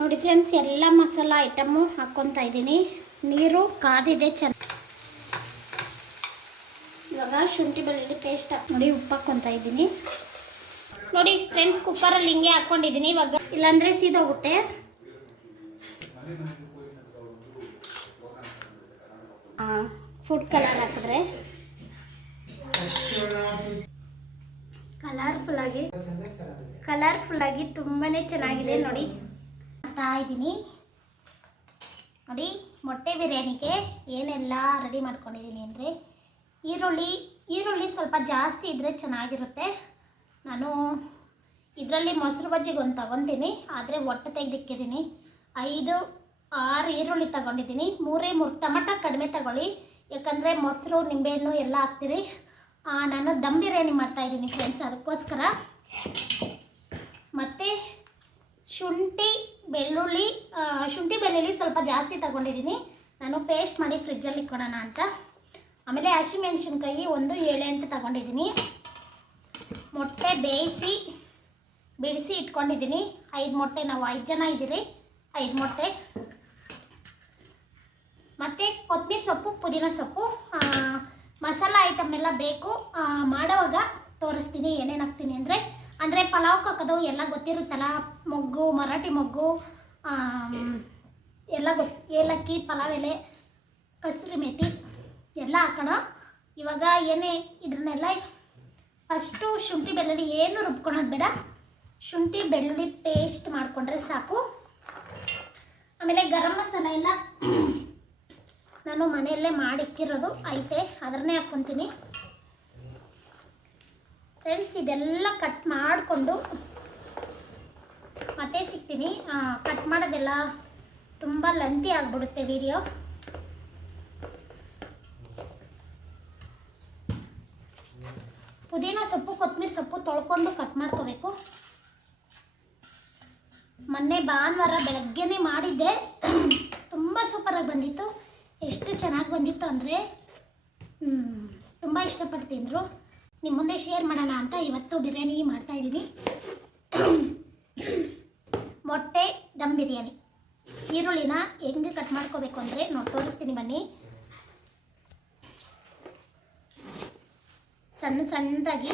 ನೋಡಿ ಫ್ರೆಂಡ್ಸ್ ಎಲ್ಲ ಮಸಾಲ ಐಟಮು ಹಾಕ್ಕೊತಾ ಇದ್ದೀನಿ. ನೀರು ಕಾದಿದೆ ಚೆನ್ನ ಇವಾಗ ಶುಂಠಿ ಬೆಳ್ಳುಳ್ಳಿ ಪೇಸ್ಟ್ ನೋಡಿ ಉಪ್ಪು ಹಾಕ್ಕೊತಾ ಇದ್ದೀನಿ. ನೋಡಿ ಫ್ರೆಂಡ್ಸ್ ಕುಕ್ಕರಲ್ಲಿ ಹಿಂಗೆ ಹಾಕ್ಕೊಂಡಿದ್ದೀನಿ ಇವಾಗ. ಇಲ್ಲಾಂದರೆ ಸೀದೋಗುತ್ತೆ. ಫುಡ್ ಕಲರ್ ಹಾಕಿದ್ರೆ. ಕಲರ್ಫುಲ್ ಆಗಿ ಕಲರ್ಫುಲ್ ಆಗಿ ತುಂಬಾನೇ ಚೆನ್ನಾಗಿದೆ ನೋಡಿ. ಮಾಡ್ತಾ ಇದ್ದೀನಿ. ನೋಡಿ, ಮೊಟ್ಟೆ ಬಿರಿಯಾನಿಗೆ ಏನೆಲ್ಲ ರೆಡಿ ಮಾಡ್ಕೊಂಡಿದ್ದೀನಿ ಅಂದರೆ ಈರುಳ್ಳಿ ಈರುಳ್ಳಿ ಸ್ವಲ್ಪ ಜಾಸ್ತಿ ಇದ್ದರೆ ಚೆನ್ನಾಗಿರುತ್ತೆ. ನಾನು ಇದರಲ್ಲಿ ಮೊಸರು ಬಜ್ಜಿಗೆ ಒಂದು ತಗೊತೀನಿ ಆದರೆ ಹೊಟ್ಟೆ ತೆಗೆದಿಕ್ಕಿದ್ದೀನಿ. ಐದು, ಆರು ಈರುಳ್ಳಿ ತಗೊಂಡಿದ್ದೀನಿ. ಮೂರೇ ಮೂರು ಟಮಟ ಕಡಿಮೆ ತಗೊಳ್ಳಿ. ಯಾಕಂದರೆ ಮೊಸರು, ನಿಂಬೆಹಣ್ಣು ಎಲ್ಲ ಹಾಕ್ತೀರಿ. ನಾನು ದಮ್ ಬಿರಿಯಾನಿ ಮಾಡ್ತಾಯಿದ್ದೀನಿ ಫ್ರೆಂಡ್ಸ್ ಅದಕ್ಕೋಸ್ಕರ. ಶುಂಠಿ ಬೆಳ್ಳುಳ್ಳಿ ಶುಂಠಿ ಬೆಳ್ಳುಳ್ಳಿ ಸ್ವಲ್ಪ ಜಾಸ್ತಿ ತಗೊಂಡಿದ್ದೀನಿ. ನಾನು ಪೇಸ್ಟ್ ಮಾಡಿ ಫ್ರಿಜ್ಜಲ್ಲಿ ಇಟ್ಕೊಳ್ಳೋಣ ಅಂತ. ಆಮೇಲೆ ಹಸಿಮೆಣ್ಸಿನ್ಕಾಯಿ ಒಂದು ಏಳೆಂಟು ತಗೊಂಡಿದ್ದೀನಿ. ಮೊಟ್ಟೆ ಬೇಯಿಸಿ, ಬಿಡಿಸಿ ಇಟ್ಕೊಂಡಿದ್ದೀನಿ. ಐದು ಮೊಟ್ಟೆ, ನಾವು ಐದು ಜನ ಇದ್ದೀರಿ, ಐದು ಮೊಟ್ಟೆ. ಮತ್ತು ಕೊತ್ತಂಬರಿ ಸೊಪ್ಪು, ಪುದೀನ ಸೊಪ್ಪು ಮಸಾಲ ಐಟಮ್ ಎಲ್ಲ ಬೇಕು. ಮಾಡೋವಾಗ ತೋರಿಸ್ತೀನಿ, ಏನೇನು ಹಾಕ್ತೀನಿ ಅಂದರೆ. ಅಂದರೆ ಪಲಾವ್ ಹಾಕೋದು ಎಲ್ಲ ಗೊತ್ತಿರುತ್ತಲ್ಲ, ಮೊಗ್ಗು, ಮರಾಠಿ ಮೊಗ್ಗು ಎಲ್ಲ ಗೊತ್ತು ಏಲಕ್ಕಿ, ಪಲಾವ್ ಎಲೆ, ಕಸ್ತೂರಿ ಮೆತಿ ಎಲ್ಲ ಹಾಕೋಣ. ಇವಾಗ ಏನೇ ಇದನ್ನೆಲ್ಲ ಫಸ್ಟು ಶುಂಠಿ ಬೆಳ್ಳುಳ್ಳಿ ಏನು ರುಬ್ಕೊಳೋದು ಬೇಡ ಶುಂಠಿ ಬೆಳ್ಳುಳ್ಳಿ ಪೇಸ್ಟ್ ಮಾಡಿಕೊಂಡ್ರೆ ಸಾಕು. ಆಮೇಲೆ ಗರಂ ಮಸಾಲ ಎಲ್ಲ ನಾನು ಮನೆಯಲ್ಲೇ ಮಾಡಿಕ್ಕಿರೋದು ಐತೆ ಅದರನ್ನೇ ಹಾಕ್ಕೊತೀನಿ. ಫ್ರೆಂಡ್ಸ್ ಇದೆಲ್ಲ ಕಟ್ ಮಾಡಿಕೊಂಡು ಮತ್ತೆ ಸಿಗ್ತೀನಿ. ಕಟ್ ಮಾಡೋದೆಲ್ಲ ತುಂಬ ಲಂತಿ ಆಗಿಬಿಡುತ್ತೆ ವಿಡಿಯೋ ಪುದೀನ ಸೊಪ್ಪು, ಕೊತ್ತಂಬರಿ ಸೊಪ್ಪು ತೊಳ್ಕೊಂಡು ಕಟ್ ಮಾಡ್ಕೋಬೇಕು. ಮೊನ್ನೆ ಭಾನುವಾರ ಬೆಳಗ್ಗೆನೇ ಮಾಡಿದ್ದೆ. ತುಂಬ ಸೂಪರಾಗಿ ಬಂದಿತ್ತು. ಎಷ್ಟು ಚೆನ್ನಾಗಿ ಬಂದಿತ್ತು ಅಂದರೆ ತುಂಬ ಇಷ್ಟಪಟ್ಟು ತಿಂದರು ನಿಮ್ಮ ಮುಂದೆ ಶೇರ್ ಮಾಡೋಣ ಅಂತ ಇವತ್ತು ಬಿರಿಯಾನಿ ಮಾಡ್ತಾ ಇದ್ದೀನಿ. ಮೊಟ್ಟೆ ದಮ್ ಬಿರಿಯಾನಿ. ಈರುಳ್ಳಿನ ಹೆಂಗೆ ಕಟ್ ಮಾಡ್ಕೋಬೇಕು ಅಂದರೆ ನೋಡಿ ತೋರಿಸ್ತೀನಿ ಬನ್ನಿ. ಸಣ್ಣ ಸಣ್ಣದಾಗಿ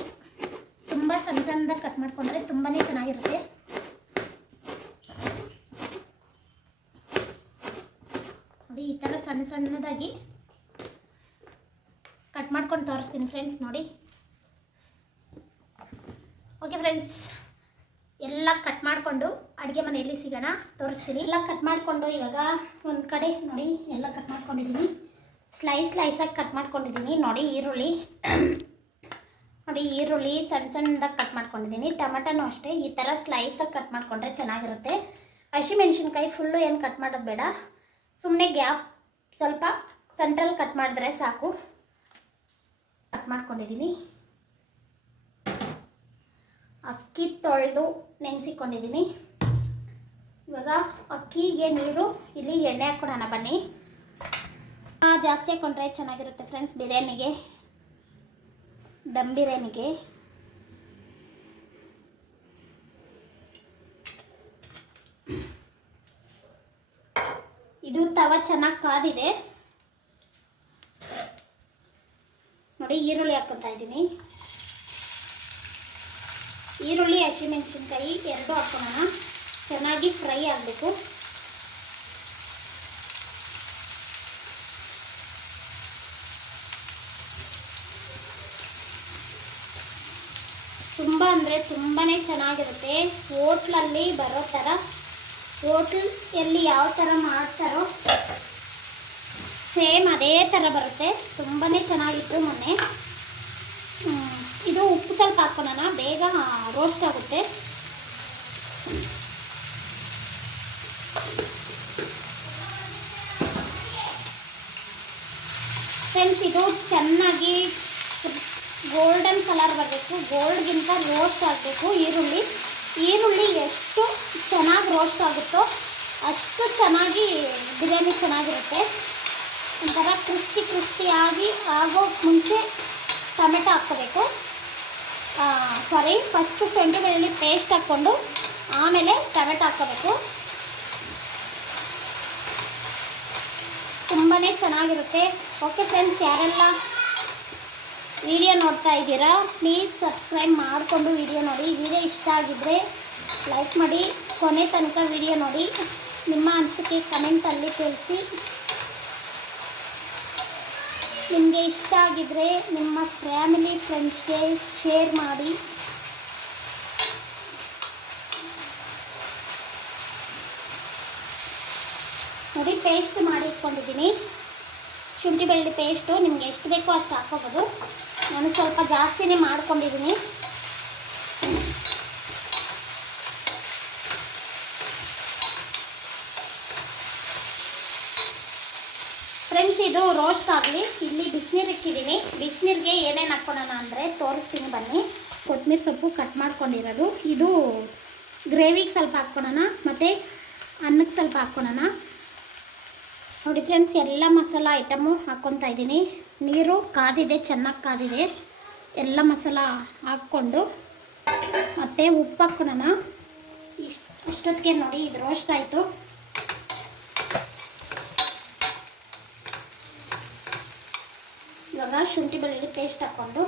ತುಂಬ ಸಣ್ಣ ಸಣ್ಣದಾಗಿ ಕಟ್ ಮಾಡ್ಕೊಂಡ್ರೆ ತುಂಬಾ ಚೆನ್ನಾಗಿರುತ್ತೆ. ನೋಡಿ, ಈ ಥರ ಸಣ್ಣ ಸಣ್ಣದಾಗಿ ಕಟ್ ಮಾಡ್ಕೊಂಡು ತೋರಿಸ್ತೀನಿ ಫ್ರೆಂಡ್ಸ್ ನೋಡಿ. ಓಕೆ ಫ್ರೆಂಡ್ಸ್ ಎಲ್ಲ ಕಟ್ ಮಾಡಿಕೊಂಡು ಅಡುಗೆ ಮನೆಯಲ್ಲಿ ಸಿಗೋಣ. ತೋರಿಸ್ತೀನಿ. ಎಲ್ಲ ಕಟ್ ಮಾಡಿಕೊಂಡು ಇವಾಗ ಒಂದು ಕಡೆ ನೋಡಿ, ಎಲ್ಲ ಕಟ್ ಮಾಡ್ಕೊಂಡಿದ್ದೀನಿ ಸ್ಲೈಸ್ ಸ್ಲೈಸಾಗಿ ಕಟ್ ಮಾಡ್ಕೊಂಡಿದ್ದೀನಿ ನೋಡಿ, ಈರುಳ್ಳಿ. ನೋಡಿ, ಈರುಳ್ಳಿ ಸಣ್ಣ ಸಣ್ಣದಾಗಿ ಕಟ್ ಮಾಡ್ಕೊಂಡಿದ್ದೀನಿ ಟೊಮೆಟೊನೂ ಅಷ್ಟೇ. ಈ ಥರ ಸ್ಲೈಸಾಗಿ ಕಟ್ ಮಾಡಿಕೊಂಡ್ರೆ ಚೆನ್ನಾಗಿರುತ್ತೆ. ಹಸಿಮೆಣ್ಸಿನ್ಕಾಯಿ ಫುಲ್ಲು ಏನು ಕಟ್ ಮಾಡೋದು ಬೇಡ. ಸುಮ್ಮನೆ ಗ್ಯಾಪ್ ಸ್ವಲ್ಪ ಸೆಂಟ್ರಲ್ ಕಟ್ ಮಾಡಿದ್ರೆ ಸಾಕು. ಕಟ್ ಮಾಡ್ಕೊಂಡಿದ್ದೀನಿ ಅಕ್ಕಿ ತೊಳೆದು ನೆನೆಸಿಕೊಂಡಿದ್ದೀನಿ. ಇವಾಗ ಅಕ್ಕಿಗೆ ನೀರು, ಇಲ್ಲಿ ಎಣ್ಣೆ ಹಾಕ್ಕೊಡೋಣ ಬನ್ನಿ. ಜಾಸ್ತಿ ಹಾಕ್ಕೊಂಡ್ರೆ ಚೆನ್ನಾಗಿರುತ್ತೆ ಫ್ರೆಂಡ್ಸ್ ಬಿರಿಯಾನಿಗೆ. ದಮ್ ಬಿರಿಯಾನಿಗೆ. ಇದು ತವ ಚೆನ್ನಾಗಿ ಕಾದಿದೆ. ನೋಡಿ, ಈರುಳ್ಳಿ ಹಾಕ್ಕೊತಾ ಇದ್ದೀನಿ. ಈರುಳ್ಳಿ, ಹಸಿಮೆಣಸಿನ್ಕಾಯಿ ಎರಡು ಹಾಕೋಣ. ಚೆನ್ನಾಗಿ ಫ್ರೈ ಆಗಬೇಕು. ತುಂಬ ಅಂದರೆ ತುಂಬಾ ಚೆನ್ನಾಗಿರುತ್ತೆ. ಹೋಟ್ಲಲ್ಲಿ ಬರೋ ಥರ ಹೋಟ್ಲ್ ಎಲ್ಲಿ ಯಾವ ಥರ ಮಾಡ್ತಾರೋ ಸೇಮ್ ಅದೇ ಥರ ಬರುತ್ತೆ. ತುಂಬಾ ಚೆನ್ನಾಗಿತ್ತು ಮೊನ್ನೆ. ಇದು ಉಪ್ಪು ಸ್ವಲ್ಪ ಹಾಕ್ಕೊಳ್ಳೋಣ ಬೇಗ ರೋಸ್ಟ್ ಆಗುತ್ತೆ. ಫ್ರೆಂಡ್ಸ್ ಇದು ಚೆನ್ನಾಗಿ ಗೋಲ್ಡನ್ ಕಲರ್ ಬರಬೇಕು. ಗೋಲ್ಡ್ಗಿಂತ ರೋಸ್ಟ್ ಆಗಬೇಕು ಈರುಳ್ಳಿ. ಈರುಳ್ಳಿ ಎಷ್ಟು ಚೆನ್ನಾಗಿ ರೋಸ್ಟ್ ಆಗುತ್ತೋ ಅಷ್ಟು ಚೆನ್ನಾಗಿ ಬಿರಿಯಾನಿ ಚೆನ್ನಾಗಿರುತ್ತೆ. ಒಂಥರ ಕ್ರಿಸ್ಪಿ ಕ್ರಿಸ್ಪಿಯಾಗಿ ಆಗೋ ಮುಂಚೆ ಟೊಮೆಟೊ ಹಾಕ್ಕೋಬೇಕು. ಸಾರಿ ಫಸ್ಟು ಶುಂಠಿ ಬೆಳ್ಳುಳ್ಳಿ ಪೇಸ್ಟ್ ಹಾಕ್ಕೊಂಡು ಆಮೇಲೆ ಟೊಮೆಟೊ ಹಾಕ್ಕೋಬೇಕು. ತುಂಬಾ ಚೆನ್ನಾಗಿರುತ್ತೆ. ಓಕೆ ಫ್ರೆಂಡ್ಸ್ ಯಾರೆಲ್ಲ ವಿಡಿಯೋ ನೋಡ್ತಾ ಇದ್ದೀರಾ ಪ್ಲೀಸ್ ಸಬ್ಸ್ಕ್ರೈಬ್ ಮಾಡಿಕೊಂಡು ವಿಡಿಯೋ ನೋಡಿ. ವಿಡಿಯೋ ಇಷ್ಟ ಆಗಿದ್ದರೆ ಲೈಕ್ ಮಾಡಿ. ಕೊನೆ ತನಕ ವಿಡಿಯೋ ನೋಡಿ. ನಿಮ್ಮ ಅನಿಸಿಕೆ ಕಮೆಂಟಲ್ಲಿ ತಿಳಿಸಿ. ನಿಮಗೆ ಇಷ್ಟ ಆಗಿದ್ರೆ ನಿಮ್ಮ ಫ್ಯಾಮಿಲಿ, ಫ್ರೆಂಡ್ಸ್ಗೆ ಶೇರ್ ಮಾಡಿ. ನೋಡಿ, ಪೇಸ್ಟ್ ಮಾಡಿ ಇಟ್ಕೊಂಡಿದ್ದೀನಿ ಶುಂಠಿ ಬೆಳ್ಳಿ ಪೇಸ್ಟು, ನಿಮ್ಗೆ ಎಷ್ಟು ಬೇಕೋ ಅಷ್ಟು ಹಾಕೋಬೋದು ನಾನು ಸ್ವಲ್ಪ ಜಾಸ್ತಿನೇ ಮಾಡ್ಕೊಂಡಿದ್ದೀನಿ ಫ್ರೆಂಡ್ಸ್ ಇದು ರೋಸ್ಟ್ ಆಗಲಿ, ಇಲ್ಲಿ ಬಿಸಿನೀರು ಇಕ್ಕಿದ್ದೀನಿ ಬಿಸಿನೀರಿಗೆ ಏನೇನು ಹಾಕ್ಕೊಳೋಣ ಅಂದರೆ ತೋರಿಸ್ತೀನಿ ಬನ್ನಿ. ಕೊತ್ತಂಬರಿ ಸೊಪ್ಪು ಕಟ್ ಮಾಡ್ಕೊಂಡಿರೋದು. ಇದು ಗ್ರೇವಿಗೆ ಸ್ವಲ್ಪ ಹಾಕ್ಕೊಳೋಣ, ಮತ್ತು ಅನ್ನಕ್ಕೆ ಸ್ವಲ್ಪ ಹಾಕ್ಕೊಳೋಣ. ನೋಡಿ ಫ್ರೆಂಡ್ಸ್ ಎಲ್ಲ ಮಸಾಲ ಐಟಮು ಹಾಕ್ಕೊತಾ ಇದ್ದೀನಿ. ನೀರು ಕಾದಿದೆ, ಚೆನ್ನಾಗಿ ಕಾದಿದೆ. ಎಲ್ಲ ಮಸಾಲ ಹಾಕ್ಕೊಂಡು, ಮತ್ತು ಉಪ್ಪು ಹಾಕ್ಕೊಳೋಣ. ಇಷ್ಟು ಅಷ್ಟೊತ್ತಿಗೆ ನೋಡಿ, ಇದು ರೋಸ್ಟ್ ಆಯಿತು. ಇವಾಗ ಶುಂಠಿ ಬೆಳ್ಳುಳ್ಳಿ ಪೇಸ್ಟ್ ಹಾಕ್ಕೊಂಡು.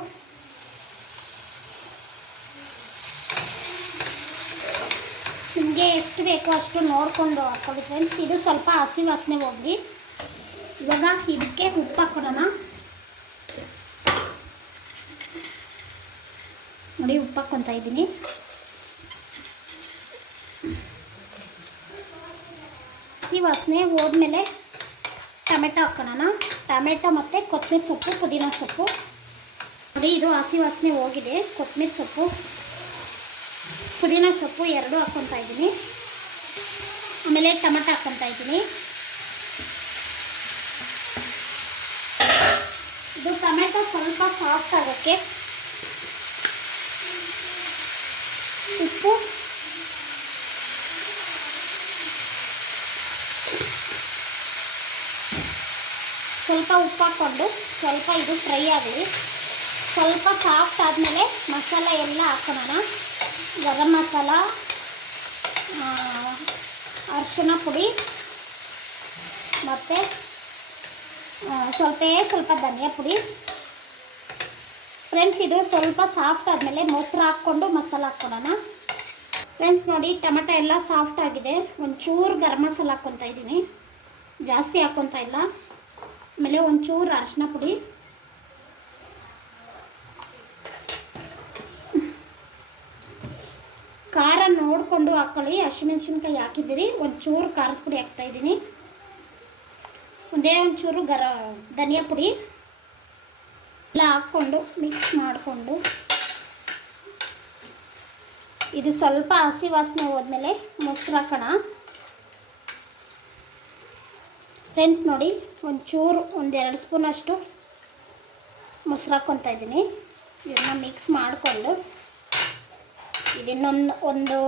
ನಿಮಗೆ ಎಷ್ಟು ಬೇಕೋ ಅಷ್ಟು ನೋಡಿಕೊಂಡು ಹಾಕೊಳ್ಳಿ ಫ್ರೆಂಡ್ಸ್ ಇದು ಸ್ವಲ್ಪ ಹಸಿ ವಾಸನೆ ಹೋಗಿ ಇವಾಗ ಇದಕ್ಕೆ ಉಪ್ಪು ಹಾಕ್ಕೊಡೋಣ. ನೋಡಿ ಉಪ್ಪು ಹಾಕ್ಕೊತಾ ಇದ್ದೀನಿ. ಹಸಿ ವಾಸನೆ ಹೋದ್ಮೇಲೆ ಟೊಮೆಟೊ ಹಾಕ್ಕೊಳ್ಳೋಣ ಟೊಮೆಟೊ ಮತ್ತು ಕೊತ್ತಂಬರಿ ಸೊಪ್ಪು, ಪುದೀನ ಸೊಪ್ಪು. ನೋಡಿ, ಇದು ಹಸಿ ವಾಸನೆ ಹೋಗಿದೆ. ಕೊತ್ತಂಬರಿ ಸೊಪ್ಪು, ಪುದೀನ ಸೊಪ್ಪು ಎರಡು ಹಾಕ್ಕೊತಾ ಇದ್ದೀನಿ. ಆಮೇಲೆ ಟೊಮೆಟೊ ಹಾಕ್ಕೊತಾ ಇದ್ದೀನಿ. ಇದು ಟೊಮೆಟೊ ಸ್ವಲ್ಪ ಸಾಫ್ಟ್ ಆಗೋಕ್ಕೆ ಉಪ್ಪು ಸ್ವಲ್ಪ ಉಪ್ಪು ಹಾಕ್ಕೊಂಡು ಸ್ವಲ್ಪ ಇದು ಫ್ರೈ ಆಗಲಿ. ಸ್ವಲ್ಪ ಸಾಫ್ಟ್ ಆದಮೇಲೆ ಮಸಾಲೆ ಎಲ್ಲ ಹಾಕೋಣ ಗರಂ ಮಸಾಲ ಅರಿಶಿನ ಪುಡಿ ಮತ್ತು ಸ್ವಲ್ಪ ಸ್ವಲ್ಪ ಧನಿಯಾ ಪುಡಿ. ಫ್ರೆಂಡ್ಸ್ ಇದು ಸ್ವಲ್ಪ ಸಾಫ್ಟ್ ಆದಮೇಲೆ ಮೊಸರು ಹಾಕ್ಕೊಂಡು ಮಸಾಲ ಹಾಕ್ಕೊಳೋಣ ಫ್ರೆಂಡ್ಸ್ ನೋಡಿ, ಟೊಮೆಟೊ ಎಲ್ಲ ಸಾಫ್ಟ್ ಆಗಿದೆ. ಒಂಚೂರು ಗರಂ ಮಸಾಲ ಹಾಕ್ಕೊತಾ ಇದ್ದೀನಿ ಜಾಸ್ತಿ ಹಾಕ್ಕೊತಾ ಇಲ್ಲ. ಆಮೇಲೆ ಒಂಚೂರು ಅರಶಿನ ಪುಡಿ. ಖಾರ ನೋಡಿಕೊಂಡು ಹಾಕ್ಕೊಳ್ಳಿ ಹಸಿಮೆಣ್ಸಿನ್ಕಾಯಿ ಹಾಕಿದ್ದೀರಿ. ಒಂಚೂರು ಖಾರದ ಪುಡಿ ಹಾಕ್ತಾಯಿದ್ದೀನಿ ಒಂದೇ ಒಂಚೂರು ಗರ, ಧನಿಯಾ ಪುಡಿ. ಎಲ್ಲ ಹಾಕ್ಕೊಂಡು ಮಿಕ್ಸ್ ಮಾಡಿಕೊಂಡು. ಇದು ಸ್ವಲ್ಪ ಹಸಿ ವಾಸನೆ ಹೋದ್ಮೇಲೆ ಮೊಸರು ಹಾಕೋಣ. ಫ್ರೆಂಡ್ಸ್ ನೋಡಿ, ಒಂಚೂರು ಒಂದೆರಡು ಸ್ಪೂನಷ್ಟು ಮೊಸರು ಹಾಕ್ಕೊತಾ ಇದ್ದೀನಿ. ಇದನ್ನು ಮಿಕ್ಸ್ ಮಾಡಿಕೊಂಡು ಇದನ್ನೊಂದು ಒಂದು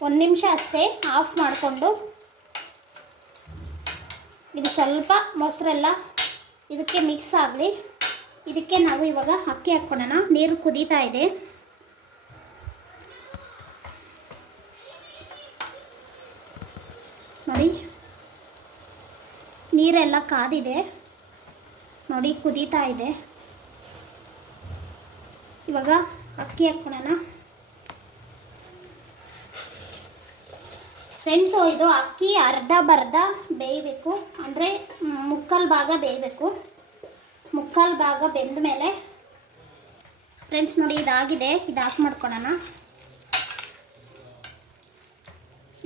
ಒಂದು ನಿಮಿಷ ಅಷ್ಟೇ ಆಫ್ ಮಾಡಿಕೊಂಡು ಇದು ಸ್ವಲ್ಪ ಮೊಸರೆಲ್ಲ ಇದಕ್ಕೆ ಮಿಕ್ಸ್ ಆಗಲಿ. ಇದಕ್ಕೆ ನಾವು ಇವಾಗ ಅಕ್ಕಿ ಹಾಕ್ಕೊಳ್ಳೋಣ ನೀರು ಕುದೀತಾ ಇದೆ. ನೋಡಿ ನೀರೆಲ್ಲ ಕಾದಿದೆ. ನೋಡಿ, ಕುದೀತಾ ಇದೆ. ಇವಾಗ ಅಕ್ಕಿ ಹಾಕ್ಕೊಳ್ಳೋಣ ಫ್ರೆಂಡ್ಸು ಇದು ಅಕ್ಕಿ ಅರ್ಧ ಬರ್ಧ ಬೇಯಬೇಕು. ಅಂದರೆ ಮುಕ್ಕಾಲು ಭಾಗ ಬೇಯಬೇಕು. ಮುಕ್ಕಾಲು ಭಾಗ ಬೆಂದ ಮೇಲೆ. ಫ್ರೆಂಡ್ಸ್ ನೋಡಿ, ಇದಾಗಿದೆ. ಇದು ಆಫ್ ಮಾಡ್ಕೊಳ್ಳೋಣ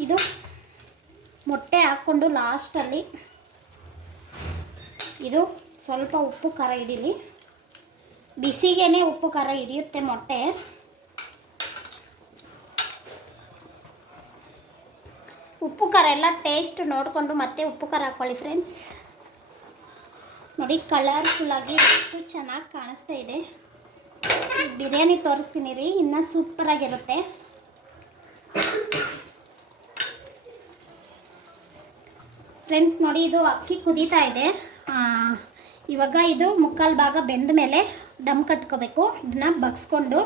ಇದು ಮೊಟ್ಟೆ ಹಾಕ್ಕೊಂಡು ಲಾಸ್ಟಲ್ಲಿ ಇದು ಸ್ವಲ್ಪ ಉಪ್ಪು, ಖಾರ ಹಿಡೀಲಿ. ಬಿಸಿಗೇನೆ ಉಪ್ಪು, ಖಾರ ಹಿಡಿಯುತ್ತೆ ಮೊಟ್ಟೆ. ಉಪ್ಪು, ಖಾರ ಎಲ್ಲ ಟೇಸ್ಟ್ ನೋಡಿಕೊಂಡು ಮತ್ತೆ ಉಪ್ಪು, ಖಾರ ಹಾಕ್ಕೊಳ್ಳಿ ಫ್ರೆಂಡ್ಸ್ ನೋಡಿ ಕಲರ್ಫುಲ್ಲಾಗಿ ಎಷ್ಟು ಚೆನ್ನಾಗಿ ಕಾಣಿಸ್ತಾ ಇದೆ. ಬಿರಿಯಾನಿ ತೋರಿಸ್ತೀನಿ ರೀ, ಇನ್ನೂ ಸೂಪರಾಗಿರುತ್ತೆ ಫ್ರೆಂಡ್ಸ್ ನೋಡಿ ಇದು ಅಕ್ಕಿ ಕುದೀತಾ ಇದೆ. ಇವಾಗ ಇದು ಮುಕ್ಕಾಲು ಭಾಗ ಬೆಂದ ಮೇಲೆ ದಮ್ ಕಟ್ಕೋಬೇಕು. ಇದನ್ನ ಬಗ್ಸ್ಕೊಂಡು.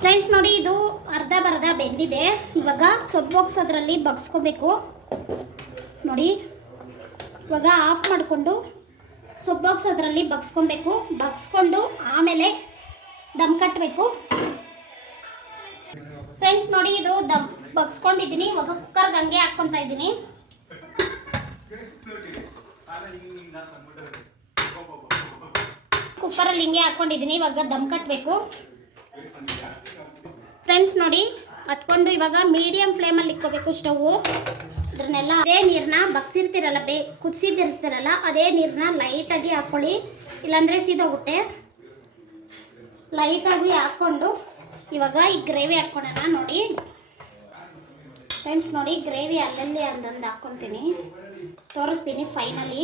ಫ್ರೆಂಡ್ಸ್ ನೋಡಿ ಇದು ಅರ್ಧ ಬರ್ಧ ಬೆಂದಿದೆ. ಇವಾಗ ಅದರಲ್ಲಿ ಬಗ್ಸ್ಕೋಬೇಕು. ನೋಡಿ. ಇವಾಗ ಆಫ್ ಮಾಡಿಕೊಂಡು ಅದರಲ್ಲಿ ಬಗ್ಸ್ಕೊಬೇಕು. ಬಗ್ಸ್ಕೊಂಡು ಆಮೇಲೆ ದಮ್ ಕಟ್ಟಬೇಕು ಫ್ರೆಂಡ್ಸ್ ನೋಡಿ ಇದು ದಮ್. ಬಗ್ಸ್ಕೊಂಡಿದ್ದೀನಿ. ಇವಾಗ ಕುಕ್ಕರ್ಗೆ ಹಂಗೆ ಹಾಕ್ಕೊತಾ ಇದ್ದೀನಿ. ಕುಕ್ಕರಲ್ಲಿ ಹಿಂಗೆ ಹಾಕ್ಕೊಂಡಿದ್ದೀನಿ. ಇವಾಗ ದಮ್ ಕಟ್ಟಬೇಕು ಫ್ರೆಂಡ್ಸ್ ನೋಡಿ ಕಟ್ಕೊಂಡು ಇವಾಗ ಮೀಡಿಯಮ್ ಫ್ಲೇಮಲ್ಲಿ ಇಕ್ಕೋಬೇಕು ಸ್ಟವ್ವು ಅದನ್ನೆಲ್ಲ ಅದೇ ನೀರನ್ನ ಬಗ್ಸಿರ್ತಿರಲ್ಲ, ಬೇ ಕುದಿಸಿದ್ದಿರ್ತಿರಲ್ಲ, ಅದೇ ನೀರನ್ನ ಲೈಟಾಗಿ ಹಾಕ್ಕೊಳ್ಳಿ ಇಲ್ಲಾಂದರೆ ಸೀದೋಗುತ್ತೆ. ಲೈಟಾಗಿ ಹಾಕ್ಕೊಂಡು ಇವಾಗ ಈ ಗ್ರೇವಿ ಹಾಕ್ಕೊಳ್ಳೋಣ ನೋಡಿ. ಫ್ರೆಂಡ್ಸ್ ನೋಡಿ ಗ್ರೇವಿ ಅಲ್ಲಲ್ಲಿ ಅಂದಂದು ಹಾಕ್ಕೊತೀನಿ ತೋರಿಸ್ತೀನಿ ಫೈನಲಿ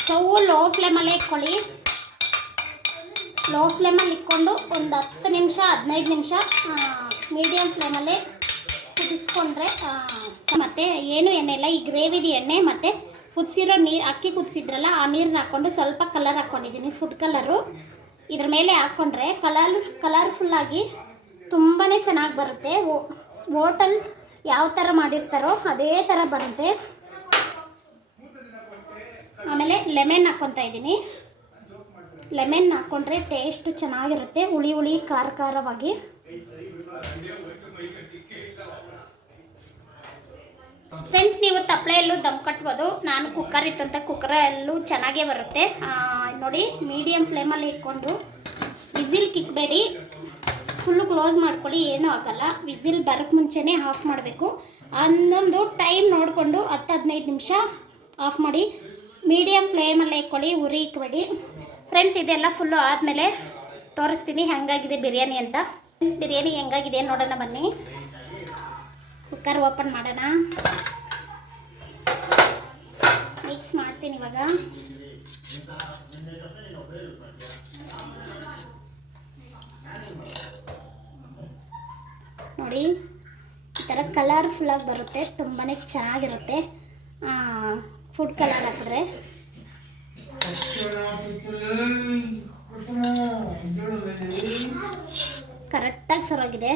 ಸ್ಟವ್ ಲೋ ಫ್ಲೇಮಲ್ಲೇ ಇಟ್ಕೊಳ್ಳಿ. ಲೋ ಫ್ಲೇಮಲ್ಲಿ ಇಟ್ಕೊಂಡು ಒಂದು ಹತ್ತು ನಿಮಿಷ, ಹದಿನೈದು ನಿಮಿಷ ಮೀಡಿಯಮ್ ಫ್ಲೇಮಲ್ಲೇ ಕುದಿಸ್ಕೊಂಡ್ರೆ ಮತ್ತು ಏನು ಎಣ್ಣೆ ಇಲ್ಲ, ಈ ಗ್ರೇವಿದು ಎಣ್ಣೆ ಮತ್ತು ಕುದಿಸಿರೋ ನೀರು, ಅಕ್ಕಿ ಕುದಿಸಿದ್ರಲ್ಲ, ಆ ನೀರನ್ನ ಹಾಕ್ಕೊಂಡು ಸ್ವಲ್ಪ ಕಲರ್ ಹಾಕ್ಕೊಂಡಿದ್ದೀನಿ ಫುಡ್ ಕಲರು ಇದ್ರ ಮೇಲೆ ಹಾಕ್ಕೊಂಡ್ರೆ ಕಲರ್ ಕಲರ್ಫುಲ್ಲಾಗಿ ತುಂಬಾ ಚೆನ್ನಾಗಿ ಬರುತ್ತೆ. ಹೋಟಲ್ ಯಾವ ಥರ ಮಾಡಿರ್ತಾರೋ ಅದೇ ಥರ ಬರುತ್ತೆ. ಆಮೇಲೆ ಲೆಮೆನ್ ಹಾಕ್ಕೊತಾ ಇದ್ದೀನಿ. ಲೆಮೆನ್ ಹಾಕ್ಕೊಂಡ್ರೆ ಟೇಸ್ಟ್ ಚೆನ್ನಾಗಿರುತ್ತೆ. ಹುಳಿ ಹುಳಿ, ಖಾರ, ಖಾರವಾಗಿ. ಫ್ರೆಂಡ್ಸ್ ನೀವು ತಪ್ಪಲೆಯಲ್ಲೂ ದಮ್ ಕಟ್ಬೋದು. ನಾನು ಕುಕ್ಕರ್ ಇತ್ತಂತ. ಕುಕ್ಕರಲ್ಲೂ ಚೆನ್ನಾಗೇ ಬರುತ್ತೆ. ನೋಡಿ ಮೀಡಿಯಮ್ ಫ್ಲೇಮಲ್ಲಿ ಇಟ್ಕೊಂಡು ವಿಸಿಲ್ ಕಿಕ್ಬೇಡಿ. ಫುಲ್ಲು ಕ್ಲೋಸ್ ಮಾಡ್ಕೊಳ್ಳಿ, ಏನೂ ಆಗಲ್ಲ. ವಿಸಿಲ್ ಬರೋಕ್ಕೆ ಮುಂಚೆನೇ ಆಫ್ ಮಾಡಬೇಕು. ಹನ್ನೊಂದು ಟೈಮ್ ನೋಡಿಕೊಂಡು ಹತ್ತು, ಹದಿನೈದು ನಿಮಿಷ ಆಫ್ ಮಾಡಿ ಮೀಡಿಯಮ್ ಫ್ಲೇಮಲ್ಲೇ ಇಟ್ಕೊಳ್ಳಿ, ಉರಿ ಇಕ್ಬೇಡಿ. ಫ್ರೆಂಡ್ಸ್ ಇದೆಲ್ಲ ಫುಲ್ಲು ಆದಮೇಲೆ ತೋರಿಸ್ತೀನಿ, ಹೆಂಗಾಗಿದೆ ಬಿರಿಯಾನಿ ಅಂತ. ಫ್ರೆಂಡ್ಸ್ ಬಿರಿಯಾನಿ ಹೆಂಗಾಗಿದೆ ನೋಡೋಣ ಬನ್ನಿ. ಕುಕ್ಕರ್ ಓಪನ್ ಮಾಡೋಣ. ಮಿಕ್ಸ್ ಮಾಡ್ತೀನಿ ಇವಾಗ. ನೋಡಿ ಈ ಥರ ಕಲರ್ಫುಲ್ಲಾಗಿ ಬರುತ್ತೆ ತುಂಬಾ ಚೆನ್ನಾಗಿರುತ್ತೆ. ಫುಡ್ ಕಲರ್ ಹಾಕಿದ್ರೆ. ಕರೆಕ್ಟಾಗಿ ಸರೋಗಿದೆ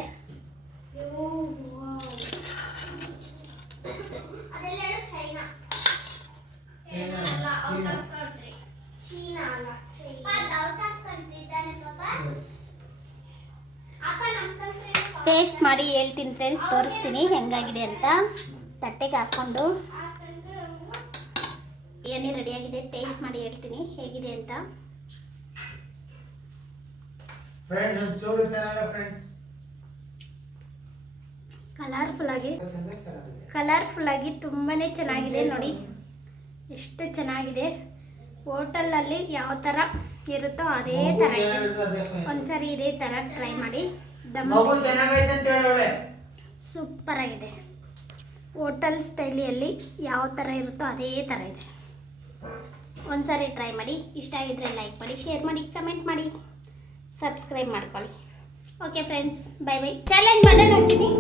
ಟೇಸ್ಟ್ ಮಾಡಿ ಹೇಳ್ತೀನಿ ಫ್ರೆಂಡ್ಸ್ ತೋರಿಸ್ತೀನಿ ಹೆಂಗಾಗಿದೆ ಅಂತ. ತಟ್ಟೆಗೆ ಹಾಕ್ಕೊಂಡು. ಏನೇ ರೆಡಿಯಾಗಿದೆ ಟೇಸ್ಟ್ ಮಾಡಿ ಹೇಳ್ತೀನಿ ಹೇಗಿದೆ ಅಂತ. ಕಲರ್ಫುಲ್ ಆಗಿ ಕಲರ್ಫುಲ್ ಆಗಿ ಕಲರ್ಫುಲ್ಲಾಗಿ ಕಲರ್ಫುಲ್ಲಾಗಿ ತುಂಬಾ ಚೆನ್ನಾಗಿದೆ ನೋಡಿ. ಎಷ್ಟು ಚೆನ್ನಾಗಿದೆ. ಹೋಟೆಲಲ್ಲಿ ಯಾವ ಥರ ಇರುತ್ತೋ ಅದೇ ಥರ ಇದೆ. ಒಂದ್ಸರಿ ಇದೇ ಥರ ಟ್ರೈ ಮಾಡಿ. ದಮ್ ಸೂಪರ್ ಆಗಿದೆ ಹೋಟೆಲ್ ಸ್ಟೈಲಿಯಲ್ಲಿ ಯಾವ ಥರ ಇರುತ್ತೋ ಅದೇ ಥರ ಇದೆ. ಒಂದ್ಸರಿ ಟ್ರೈ ಮಾಡಿ. ಇಷ್ಟ ಆಗಿದ್ರೆ ಲೈಕ್ ಮಾಡಿ ಶೇರ್ ಮಾಡಿ ಕಮೆಂಟ್ ಮಾಡಿ. ಸಬ್ಸ್ಕ್ರೈಬ್ ಮಾಡ್ಕೊಳ್ಳಿ. Okay friends bye bye. Challenge ಮಾಡೋಣ ಹಚ್ಚಿನಿ